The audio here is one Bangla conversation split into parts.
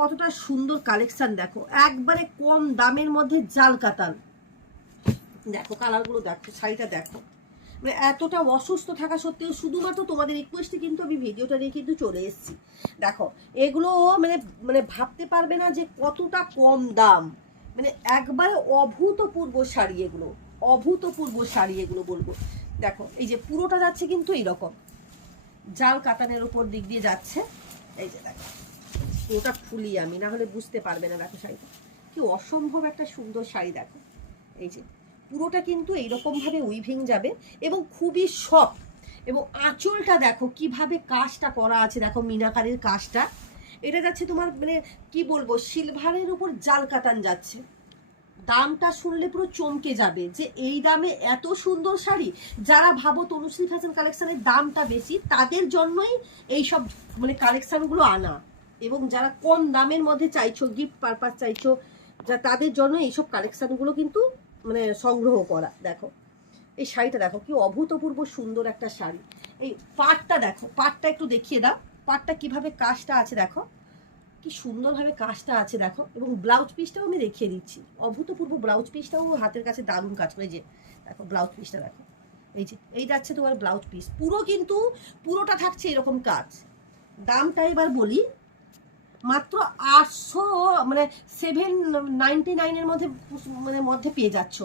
কতটা সুন্দর কালেকশন দেখো, একবারে কম দামের মধ্যে জাল কাতান। দেখো কালারগুলো দেখো, শাড়িটা দেখো, মানে এতটা অসুস্থ থাকা সত্ত্বেও শুধুমাত্র তোমাদের রিকোয়েস্টে কিন্তু আমি ভিডিওটা নিয়ে কিন্তু চলে এসেছি। দেখো এগুলো মানে মানে ভাবতে পারবে না যে কতটা কম দাম, মানে একবারে অভূতপূর্ব শাড়ি এগুলো, অভূতপূর্ব শাড়ি এগুলো বলবো। দেখো এই যে পুরোটা যাচ্ছে কিন্তু এইরকম জাল কাতানের উপর দিক দিয়ে যাচ্ছে। এই যে দেখো পুরোটা খুলি আমি, না হলে বুঝতে পারবে না। দেখো শাড়িটা কি অসম্ভব একটা সুন্দর শাড়ি। দেখো এই যে পুরোটা কিন্তু এইরকমভাবে উইভিং যাবে এবং খুবই সফট। এবং আঁচলটা দেখো কিভাবে কাজটা করা আছে, দেখো মিনাকারের কাজটা। এটা যাচ্ছে তোমার মানে কি বলবো, সিলভারের উপর জাল কাতান যাচ্ছে। দামটা শুনলে পুরো চমকে যাবে যে এই দামে এত সুন্দর শাড়ি। যারা ভাবো তনুশ্রী ফ্যাশন কালেকশনের দামটা বেশি, তাদের জন্যই এইসব মানে কালেকশনগুলো আনা। এবং যারা কম দামের মধ্যে চাইছো, গিফট পারপাস চাইছো, যা তাদের জন্য এইসব কালেকশনগুলো কিন্তু মানে সংগ্রহ করা। দেখো এই শাড়িটা দেখো কি অভূতপূর্ব সুন্দর একটা শাড়ি। এই পাটটা দেখো, পাটটা একটু দেখিয়ে দাও, পাটটা কিভাবে কাজটা আছে দেখো, কি সুন্দরভাবে কাজটা আছে দেখো। এবং ব্লাউজ পিসটাও আমি দেখিয়ে দিচ্ছি, অভূতপূর্ব ব্লাউজ পিসটাও হাতের কাছে দারুণ কাজ করে। যে দেখো ব্লাউজ পিসটা দেখো, এই যে এই যাচ্ছে তোমার ব্লাউজ পিস, পুরো কিন্তু পুরোটা থাকছে এরকম কাজ। দামটা এবার বলি, মাত্র 800 মানে 799 মধ্যে মানে মধ্যে পেয়ে যাচ্ছ।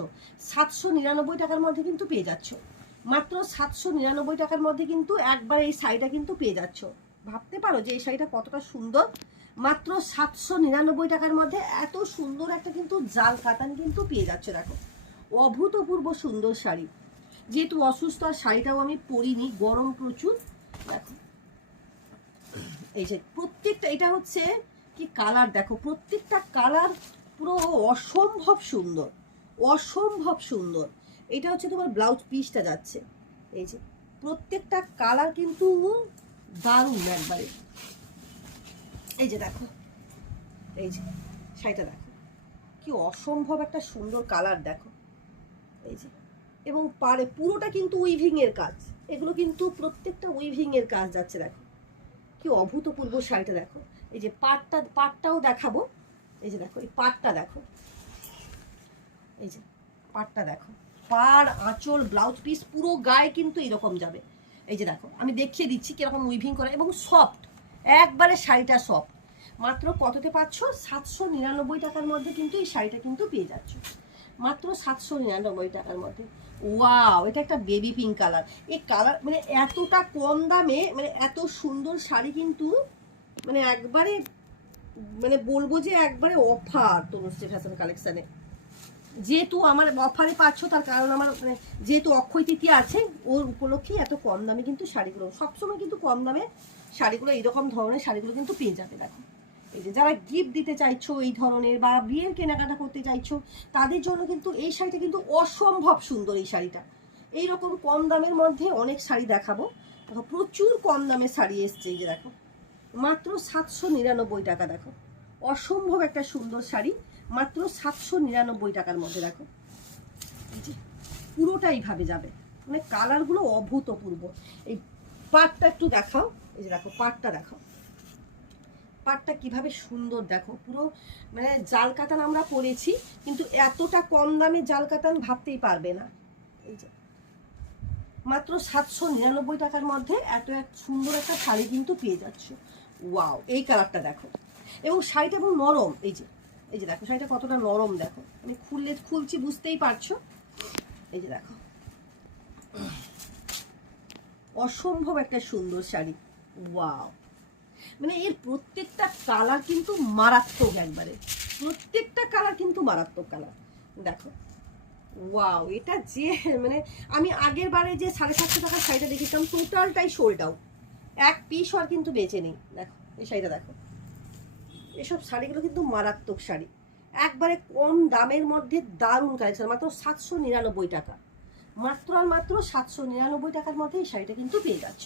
799 টাকার মধ্যে কিন্তু পেয়ে যাচ্ছ, মাত্র 799 টাকার মধ্যে কিন্তু একবার এই শাড়িটা কিন্তু পেয়ে যাচ্ছ। ভাবতে পারো যে এই শাড়িটা কতটা সুন্দর। মাত্র 799 টাকার মধ্যে এত সুন্দর একটা কিন্তু জাল কাতান কিন্তু পেয়ে যাচ্ছে। দেখো অভূতপূর্ব সুন্দর শাড়ি। যেহেতু অসুস্থ আর শাড়িটাও আমি পরিনি, গরম প্রচুর। দেখো এই যে প্রত্যেকটা, এটা হচ্ছে কি কালার দেখো, প্রত্যেকটা কালার পুরো অসম্ভব সুন্দর, অসম্ভব সুন্দর। এটা হচ্ছে তোমার ব্লাউজ পিসটা যাচ্ছে। এই যে প্রত্যেকটা কালার কিন্তু দারুণ একবারে। এই যে দেখো, এই যে শাড়িটা দেখো কি অসম্ভব একটা সুন্দর কালার দেখো। এই যে এবং পারে পুরোটা কিন্তু উইভিং এর কাজ, এগুলো কিন্তু প্রত্যেকটা উইভিং এর কাজ যাচ্ছে। দেখো কি অভূতপূর্ব শাড়িটা দেখো। এই যে পাটটাও দেখাবো। এই যে দেখো এই পাটটা দেখো, এই যে পাটটা দেখো, পাড় আঁচল ব্লাউজ পিস পুরো গায়ে কিন্তু এরকম যাবে। এই যে দেখো আমি দেখিয়ে দিচ্ছি কিরকম উইভিং করা এবং সফট, একবারে শাড়িটা সফট। মাত্র কততে পাচ্ছ, 799 টাকার মধ্যে কিন্তু এই শাড়িটা কিন্তু পেয়ে যাচ্ছ, মাত্র 799 টাকার মধ্যে। ওয়াও, এটা একটা বেবি পিঙ্ক কালার। এই কালার মানে এতটা কম দামে মানে এত সুন্দর শাড়ি কিন্তু মানে একবারে মানে বলবো যে একবারে অফার তনুশ্রী ফ্যাশন কালেকশানে। যেহেতু আমার অফারে পাচ্ছ, তার কারণ আমার মানে যেহেতু অক্ষয় তৃতীয়া আছে, ওর উপলক্ষেই এত কম দামে কিন্তু শাড়িগুলো, সবসময় কিন্তু কম দামে শাড়িগুলো এইরকম ধরনের শাড়িগুলো কিন্তু পেয়ে যাবে। দেখো এই যে যারা গিফট দিতে চাইছো এই ধরনের বা বিয়ের কেনাকাটা করতে চাইছো, তাদের জন্য কিন্তু এই শাড়িটা কিন্তু অসম্ভব সুন্দর। এই শাড়িটা এইরকম কম দামের মধ্যে অনেক শাড়ি দেখাবো। দেখো প্রচুর কম দামের শাড়ি এসছে। এই যে দেখো মাত্র 799 টাকা। দেখো অসম্ভব একটা সুন্দর শাড়ি, মাত্র 799 টাকার মধ্যে। দেখো পুরোটা এইভাবে যাবে, মানে কালারগুলো অভূতপূর্ব। এই পাটটা একটু দেখাও। এই যে দেখো পাটটা দেখাও, পাটটা কিভাবে সুন্দর দেখো। পুরো মানে জাল কাতান আমরা পরেছি, কিন্তু এতটা কম দামে জাল কাতান ভাবতেই পারবে না। এই যে মাত্র 799 টাকার মধ্যে এত এক সুন্দর একটা শাড়ি কিন্তু পেয়ে যাচ্ছে। ওয়াও, এই কালারটা দেখো এবং শাড়িটা এবং নরম। এই যে এই যে দেখো শাড়িটা কতটা নরম দেখো, আমি খুলছি বুঝতেই পারছো। এই যে দেখো অসম্ভব একটা সুন্দর শাড়ি। ওয়াও, মানে এর প্রত্যেকটা কালার কিন্তু মারাত্মক, একবারে প্রত্যেকটা কালার কিন্তু মারাত্মক কালার। দেখো ওয়াও, এটা যে মানে আমি আগের বারে যে 750 টাকার শাড়িটা দেখেছিলাম টোটালটাই সোল্ড আউট, এক পিস আর কিন্তু বেঁচে নেই। দেখো এই শাড়িটা দেখো, এসব শাড়িগুলো কিন্তু মারাত্মক শাড়ি, একবারে কম দামের মধ্যে দারুণ কালেকশন। মাত্র 799 টাকা, মাত্র আর মাত্র 799 টাকার মধ্যে এই শাড়িটা কিন্তু পেয়ে যাচ্ছ,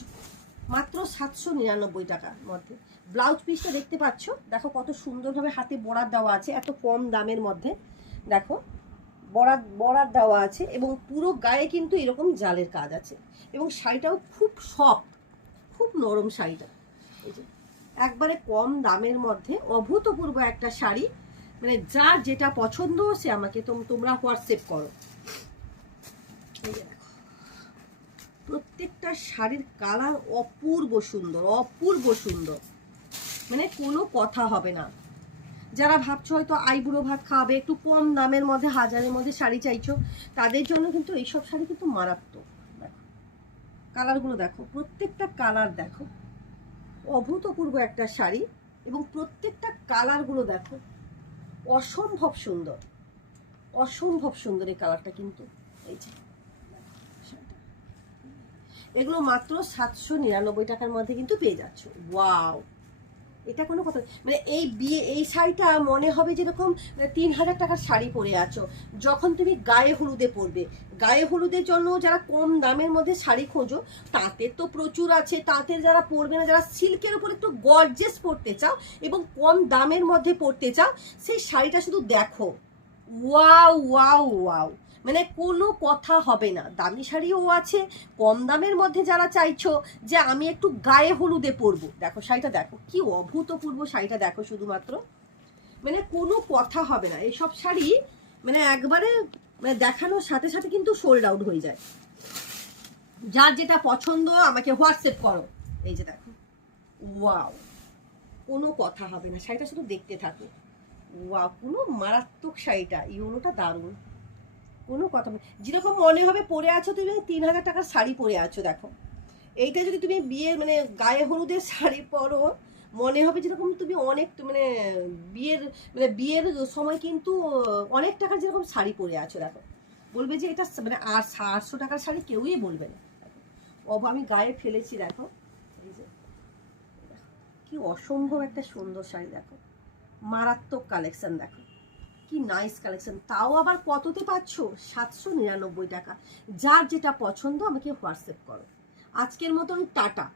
মাত্র 799 টাকার মধ্যে। ব্লাউজ পিসটা দেখতে পাচ্ছ, দেখো কত সুন্দরভাবে হাতে বর্ডার দেওয়া আছে এত কম দামের মধ্যে। দেখো বর্ডার দেওয়া আছে এবং পুরো গায়ে কিন্তু এরকম জালের কাজ আছে এবং শাড়িটাও খুব সফট, খুব নরম শাড়িটা। এই যে একবারে কম দামের মধ্যে অভূতপূর্ব একটা শাড়ি, মানে যার যেটা পছন্দ সে আমাকে তোমরা হোয়াটসঅ্যাপ করো। এই যে দেখো প্রত্যেকটা শাড়ির কালার অপূর্ব সুন্দর, অপূর্ব সুন্দর, মানে কোনো কথা হবে না। যারা ভাবছো হয়তো আইবুড়ো ভাত খাওয়াবে, একটু কম দামের মধ্যে, হাজারের মধ্যে শাড়ি চাইছো, তাদের জন্য কিন্তু এইসব শাড়ি কিন্তু মারাত্মক। দেখো কালারগুলো দেখো, প্রত্যেকটা কালার দেখো, অভূতপূর্ব একটা শাড়ি, এবং প্রত্যেকটা কালারগুলো দেখো অসম্ভব সুন্দর, অসম্ভব সুন্দর এই কালারটা কিন্তু। এই যে এগুলো মাত্র 799 টাকার মধ্যে কিন্তু পেয়ে যাচ্ছ। ওয়াও, এটা কোনো কথা, মানে এই শাড়িটা মনে হবে যেরকম 3000 টাকার শাড়ি পরে আছো। যখন তুমি গায়ে হলুদে পরবে, গায়ে হলুদের জন্য যারা কম দামের মধ্যে শাড়ি খোঁজো, তাঁতের তো প্রচুর আছে, তাঁতের যারা পরবে না, যারা সিল্কের উপর একটু গর্জেস পরতে চাও এবং কম দামের মধ্যে পরতে চাও, সেই শাড়িটা শুধু দেখো, ওয়াও ওয়াও ওয়াও, মানে কোনো কথা হবে না। দামি শাড়িও আছে, কম দামের মধ্যে যারা চাইছো যে আমি একটু গায়ে হলুদে পরবো, দেখো শাড়িটা দেখো কি অভূতপূর্ব শাড়িটা দেখো, শুধুমাত্র মানে কোনো কথা হবে না। এইসব শাড়ি মানে একবারে মানে দেখানোর সাথে সাথে কিন্তু সোল্ড আউট হয়ে যায়। যার যেটা পছন্দ আমাকে হোয়াটসঅ্যাপ করো। এই যে দেখো ওয়াও, কোনো কথা হবে না, শাড়িটা শুধু দেখতে থাকো। ওয়াও, কোনো মারাত্মক শাড়িটা, ইউনোটা দারুণ, কোনো কথা নেই। যেরকম মনে হবে পরে আছো তুমি 3000 টাকার শাড়ি পরে আছো। দেখো এইটা যদি তুমি বিয়ের মানে গায়ে হলুদের শাড়ি পরো, মনে হবে যেরকম তুমি অনেক মানে বিয়ের সময় কিন্তু অনেক টাকার যেরকম শাড়ি পরে আছো। দেখো বলবে যে এটা মানে 800 টাকার শাড়ি, কেউই বলবে না। আমি গায়ে ফেলেছি, দেখো এই যে কি অসম্ভব একটা সুন্দর শাড়ি, দেখো মারাত্মক কালেকশন, দেখো কি নাইস কালেকশন, তাও আবার কততে পাচ্ছ? 799 টাকা। যার যেটা পছন্দ আমাকে হোয়াটসঅ্যাপ করো। আজকের মতন টাটা।